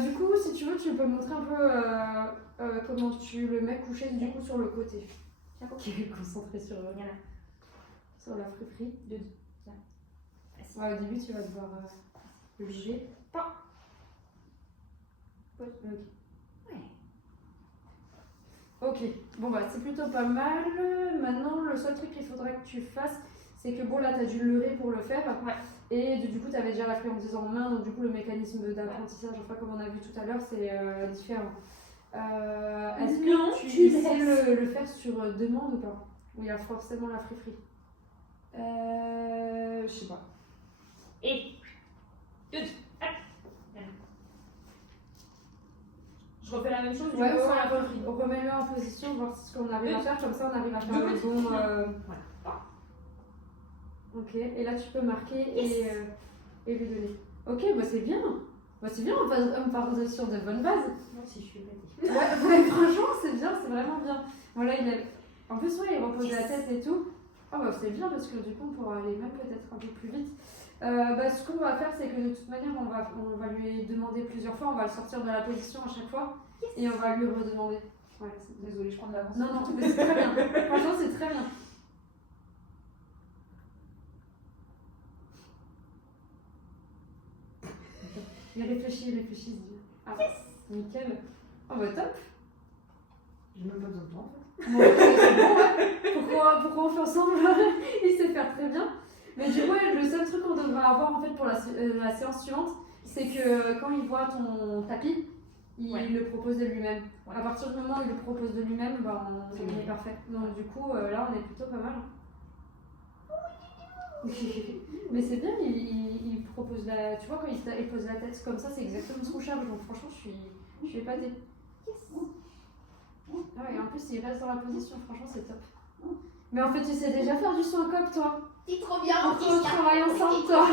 Du coup, si tu veux, tu peux montrer un peu comment tu le mets couché du coup sur le côté. Qui est concentré sur la friperie. Ouais, au début, tu vas devoir le bouger. Ok. Ok, bon bah c'est plutôt pas mal. Maintenant, le seul truc qu'il faudrait que tu fasses, c'est que bon là, t'as dû leurrer pour le faire. Ouais. Et du coup, t'avais déjà la friandise en main, donc du coup, le mécanisme d'apprentissage, enfin comme on a vu tout à l'heure, c'est différent. Est-ce que tu sais le faire sur demande ou pas? Où il y a forcément la friperie. Je sais pas. Et je refais la même chose du coup sur la friperie. Remets-le en position, voir ce qu'on arrive à faire, comme ça on arrive à faire le bon. Voilà. Ok, et là tu peux marquer et lui donner. Ok, bah c'est bien. Bah c'est bien, on part sur de bonnes bases. Moi aussi je suis bête. Ouais, franchement c'est bien, c'est vraiment bien. Voilà, en plus ouais, il repose la tête et tout. Ah bah c'est bien parce que du coup on pourra aller même peut-être un peu plus vite. Ce qu'on va faire, c'est que de toute manière, on va lui demander plusieurs fois, on va le sortir de la position à chaque fois et on va lui redemander. Ouais, Désolée, je prends de l'avance. Non, mais c'est très bien. Franchement, c'est très bien. Il réfléchit, il se dit. Ah, nickel. Oh bah top. J'ai même pas besoin de toi en fait. Bon, c'est bon, ouais. Pourquoi on fait ensemble? Il sait faire très bien. Mais du coup, le seul truc qu'on devrait avoir en fait pour la séance suivante, c'est que quand il voit ton tapis, il le propose de lui-même. À partir du moment où il le propose de lui-même, bah, on est parfait. Donc du coup, là, on est plutôt pas mal. Mais c'est bien, il propose la... Tu vois, quand il pose la tête comme ça, c'est exactement ce qu'on cherche. Donc franchement, je suis épatée. Ah ouais, et en plus, il reste dans la position. Franchement, c'est top. Mais en fait, tu sais déjà faire du saut en coq, toi. C'est trop bien. On travaille ensemble, toi.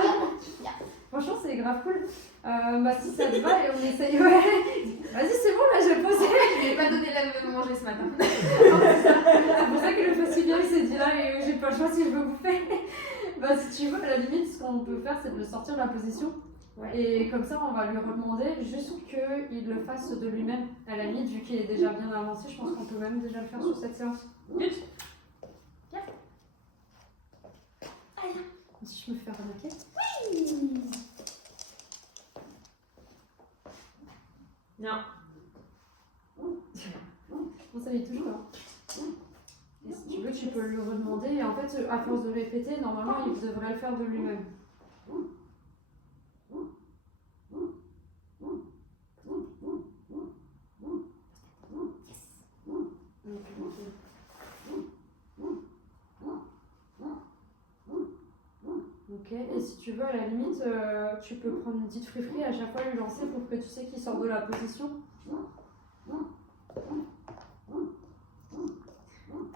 Franchement, c'est grave cool. Bah, si ça te va, et on essaye. Ouais. Vas-y, c'est bon, là, j'ai posé. Je vais pas donner la même manger ce matin. C'est pour ça que le facile bien, il s'est dit là, et j'ai pas le choix si je veux bouffer. Bah, si tu veux, à la limite, ce qu'on peut faire, c'est de le sortir de la position. Ouais. Et comme ça, on va lui redemander juste qu'il le fasse de lui-même. À la limite, vu qu'il est déjà bien avancé, je pense qu'on peut même déjà le faire sur cette séance. Si je me fais remarquer. Oui. Non. Bon, ça lui touche pas. Et si tu veux, tu peux lui redemander. Et en fait, à force de répéter, normalement, il devrait le faire de lui-même. Ok, et si tu veux, à la limite, tu peux prendre une petite friperie à chaque fois lui lancer pour que tu sais qu'il sort de la position.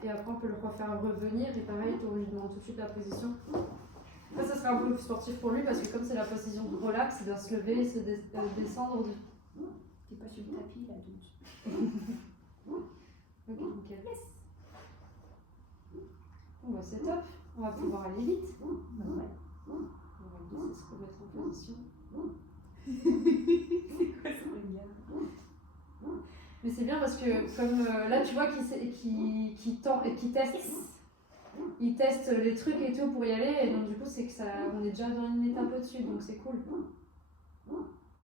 Et après, on peut le refaire revenir et pareil, tu lui demandes tout de suite la position. Après, ça sera un peu plus sportif pour lui parce que comme c'est la position de relax, il doit se lever, se descendre. T'es pas sur le tapis là, donc. Ok, nickel. Bon, bah, c'est top, on va pouvoir aller vite. On va le laisser se remettre en position. C'est quoi ce regard? Mais c'est bien parce que comme là tu vois qu'il teste, il teste les trucs et tout pour y aller et donc du coup c'est que ça, on est déjà dans une étape au-dessus donc c'est cool.